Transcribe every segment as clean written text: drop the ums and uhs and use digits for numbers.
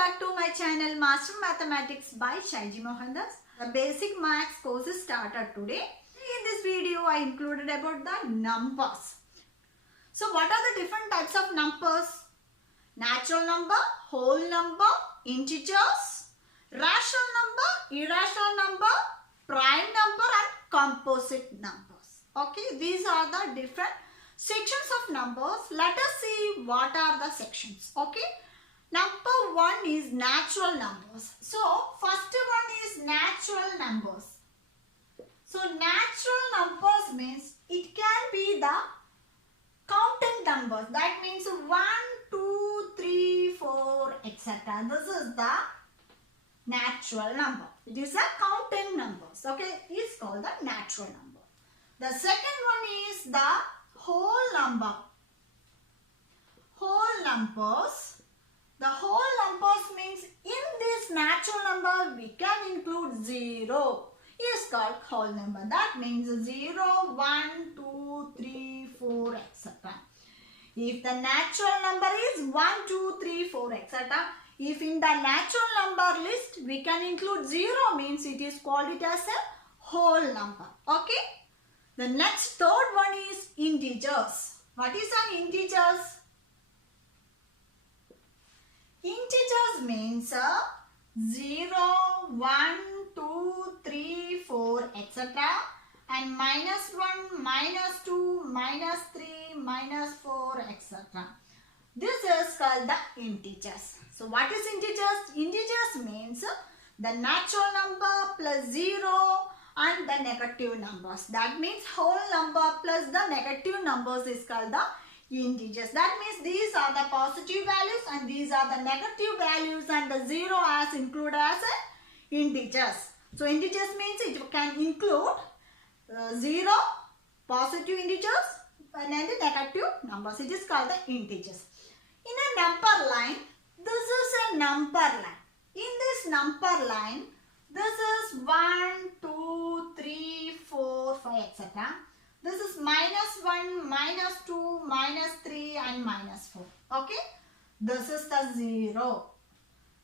back to my channel Master Mathematics by Shaiji Mohandas. The basic maths courses started today. In this video I included about the numbers. So what are the different types of numbers? Natural number, whole number, integers, rational number, irrational number, prime number and composite numbers. Okay, these are the different sections of numbers. Let us see what are the sections. Okay. Number one is natural numbers. So, first one is natural numbers. So, natural numbers means it can be the counting numbers. That means 1, 2, 3, 4, etc. This is the natural number. It is a counting numbers. Okay, it's called the natural number. The second one is the whole number. Whole numbers. The whole numbers means in this natural number we can include 0. Is called whole number. That means 0, 1, 2, 3, 4, etc. If the natural number is 1, 2, 3, 4, etc. If in the natural number list we can include 0 means it is called it as a whole number. Okay. The next third one is integers. What is an integers? Integers means 0, 1, 2, 3, 4, etc. and minus 1, minus 2, minus 3, minus 4, etc. This is called the integers. So what is integers? Integers means the natural number plus 0 and the negative numbers. That means whole number plus the negative numbers is called the integers. That means these are the positive values and these are the negative values and the 0 as included as integers. So integers means it can include 0, positive integers and the negative numbers. It is called the integers. In a number line, this is a number line. In this number line, this is 1, 2, 3, 4, 5, etc. This is minus 1, minus 2, minus 3 and minus 4. Okay. This is the 0.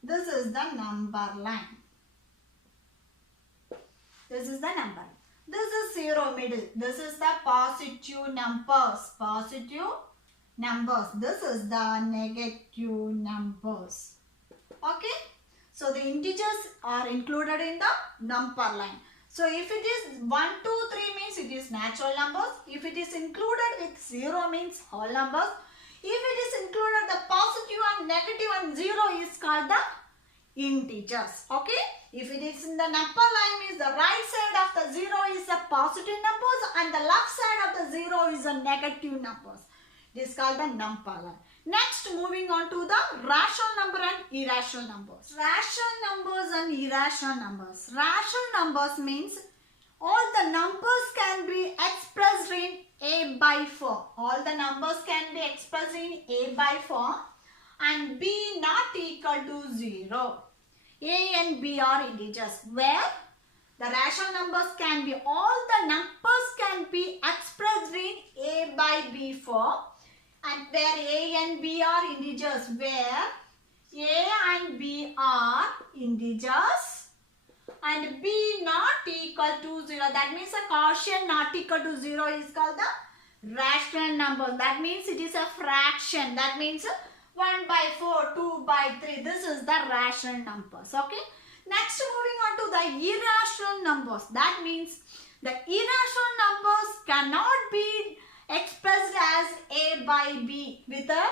This is the number line. This is the number. This is 0 middle. This is the positive numbers. Positive numbers. This is the negative numbers. Okay. So the integers are included in the number line. So if it is 1, 2, 3 means it is natural numbers. If it is included with 0 means whole numbers. If it is included the positive and negative and 0 is called the integers. Okay. If it is in the number line means the right side of the 0 is the positive numbers and the left side of the 0 is the negative numbers. It is called the number line. Next, moving on to the rational number and irrational numbers. Rational numbers and irrational numbers. Rational numbers means all the numbers can be expressed in A by form. All the numbers can be expressed in A by form and B not equal to 0. A and B are integers where the rational numbers can be, all the numbers can be expressed in A by B form. And where A and B are integers, where A and B are integers and B not equal to 0. That means a quotient not equal to 0 is called the rational number. That means it is a fraction. That means 1 by 4, 2 by 3. This is the rational numbers. Okay. Next, moving on to the irrational numbers. That means the irrational numbers cannot be expressed as A by B with a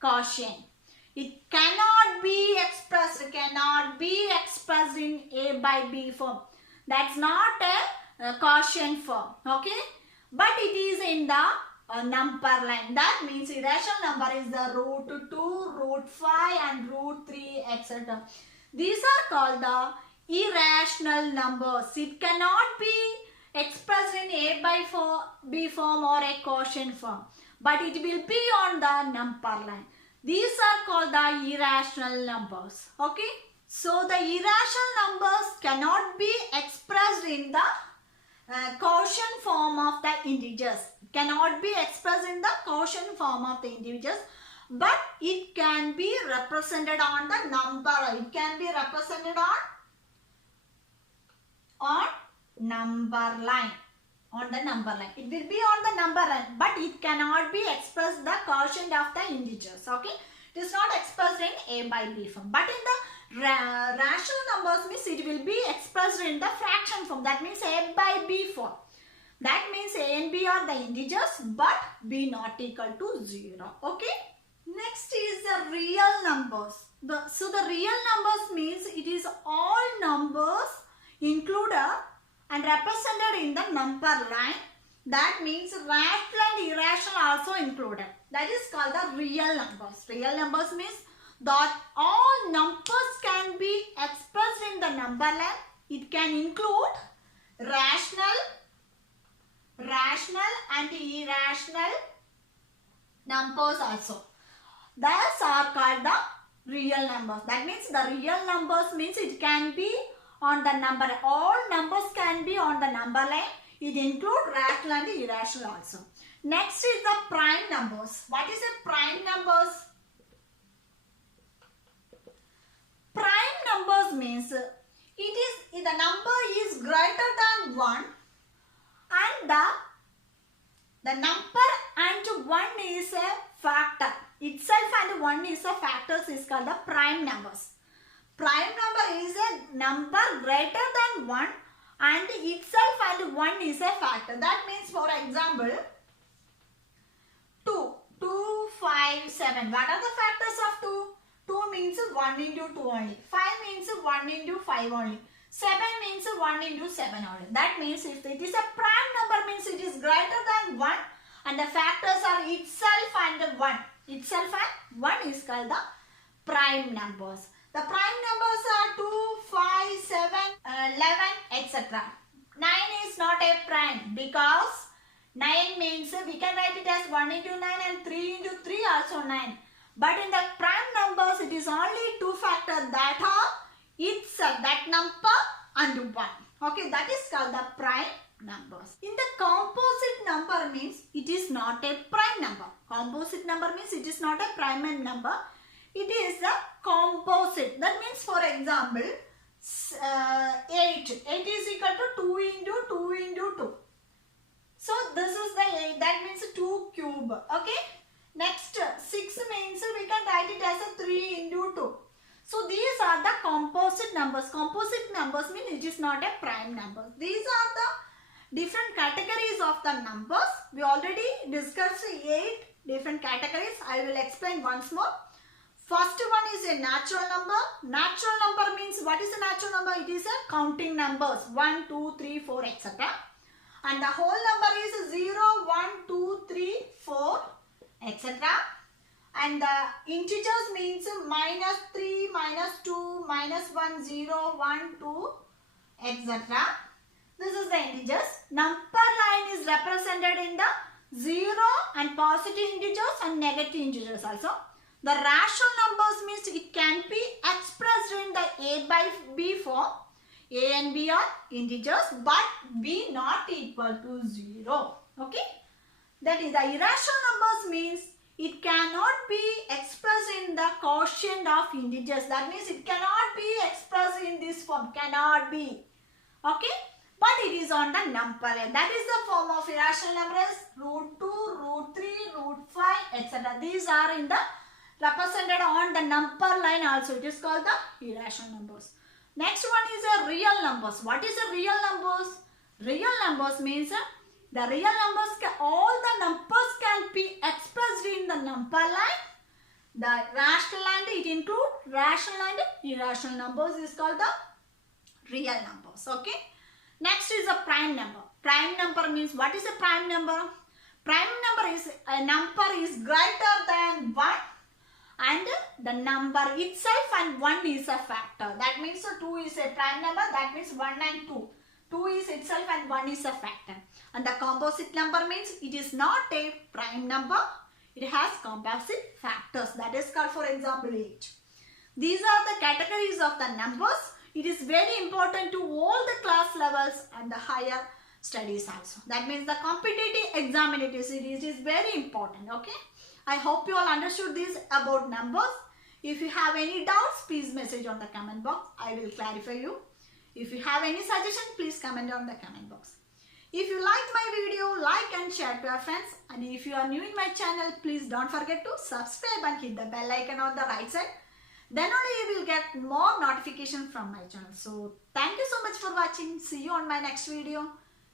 quotient. It cannot be expressed in A by B form. That's not a quotient form. Okay. But it is in the number line. That means irrational number is the root 2, root 5 and root 3, etc. These are called the irrational numbers. It cannot be expressed in A by B form or a quotient form, but it will be on the number line. These are called the irrational numbers. Okay. So the irrational numbers cannot be expressed in the quotient form of the integers. Cannot be expressed in the quotient form of the integers. but it can be represented on the number. It can be represented on number line. On the number line. It will be on the number line, but it cannot be expressed the quotient of the integers. Okay. It is not expressed in A by B form. But in the rational numbers means it will be expressed in the fraction form. That means A by B form. That means A and B are the integers, but B not equal to 0. Okay. Next is the real numbers. So the real numbers means it is all numbers included and represented in the number line. That means rational and irrational also included. That is called the real numbers. Real numbers means that all numbers can be expressed in the number line. It can include rational and irrational numbers also. Those are called the real numbers. That means the real numbers means it can be on the number. All numbers can be on the number line. It includes rational and irrational also. Next is the prime numbers. What is a prime numbers? Prime numbers means the number is greater than 1 and the number and 1 is a factor. Itself and 1 is a factor is called the prime numbers. Prime number is a number greater than 1 and itself and 1 is a factor. That means, for example, 2, 2, 5, 7. What are the factors of 2? 2 means 1 into 2 only. 5 means 1 into 5 only. 7 means 1 into 7 only. That means if it is a prime number means it is greater than 1 and the factors are itself and 1. Itself and 1 is called the prime numbers. The prime numbers are 2, 5, 7, 11, etc. 9 is not a prime because 9 means we can write it as 1 into 9 and 3 into 3 also 9. But in the prime numbers it is only 2 factors that are itself, that number and 1. Okay, that is called the prime numbers. In the composite number means it is not a prime number. Composite number means it is not a prime number. It is a composite. That means, for example, 8. 8 is equal to 2 into 2 into 2. So this is the 8. That means 2 cube. Okay. Next, 6 means we can write it as a 3 into 2. So these are the composite numbers. Composite numbers mean it is not a prime number. These are the different categories of the numbers. We already discussed 8 different categories. I will explain once more. First one is a natural number. Natural number means what is a natural number? It is a counting numbers 1, 2, 3, 4, etc. And the whole number is 0, 1, 2, 3, 4, etc. And the integers means minus 3, minus 2, minus 1, 0, 1, 2, etc. This is the integers. Number line is represented in the 0 and positive integers and negative integers also. The rational numbers means it can be expressed in the A by B form. A and B are integers but B not equal to 0. Okay. That is, the irrational numbers means it cannot be expressed in the quotient of integers. That means it cannot be expressed in this form. Cannot be. Okay. But it is on the number line. That is the form of irrational numbers. Root 2, root 3, root 5, etc. These are in the represented on the number line also. It is called the irrational numbers. Next one is a real numbers. What is a real numbers? Real numbers means the real numbers, all the numbers can be expressed in the number line. The rational and it includes rational and irrational numbers is called the real numbers. Okay. Next is a prime number. Prime number means what is a prime number? Prime number is a number is greater than 1. And the number itself and 1 is a factor. That means 2 is a prime number. That means 1 and 2. 2 is itself and 1 is a factor. And the composite number means it is not a prime number. It has composite factors. That is called, for example, 8. These are the categories of the numbers. It is very important to all the class levels and the higher studies also. That means the competitive exam it is very important. Okay. I hope you all understood this about numbers. If you have any doubts, please message on the comment box. I will clarify you. If you have any suggestion, please comment on the comment box. If you liked my video, like and share to your friends. And if you are new in my channel, please don't forget to subscribe and hit the bell icon on the right side. Then only you will get more notifications from my channel. So thank you so much for watching. See you on my next video.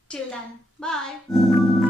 Till then, bye.